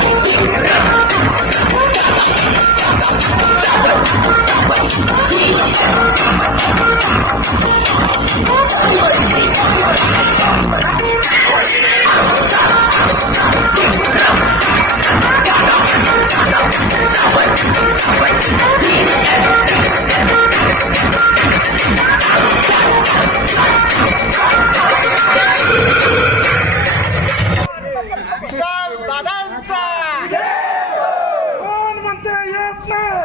Yeah. 我操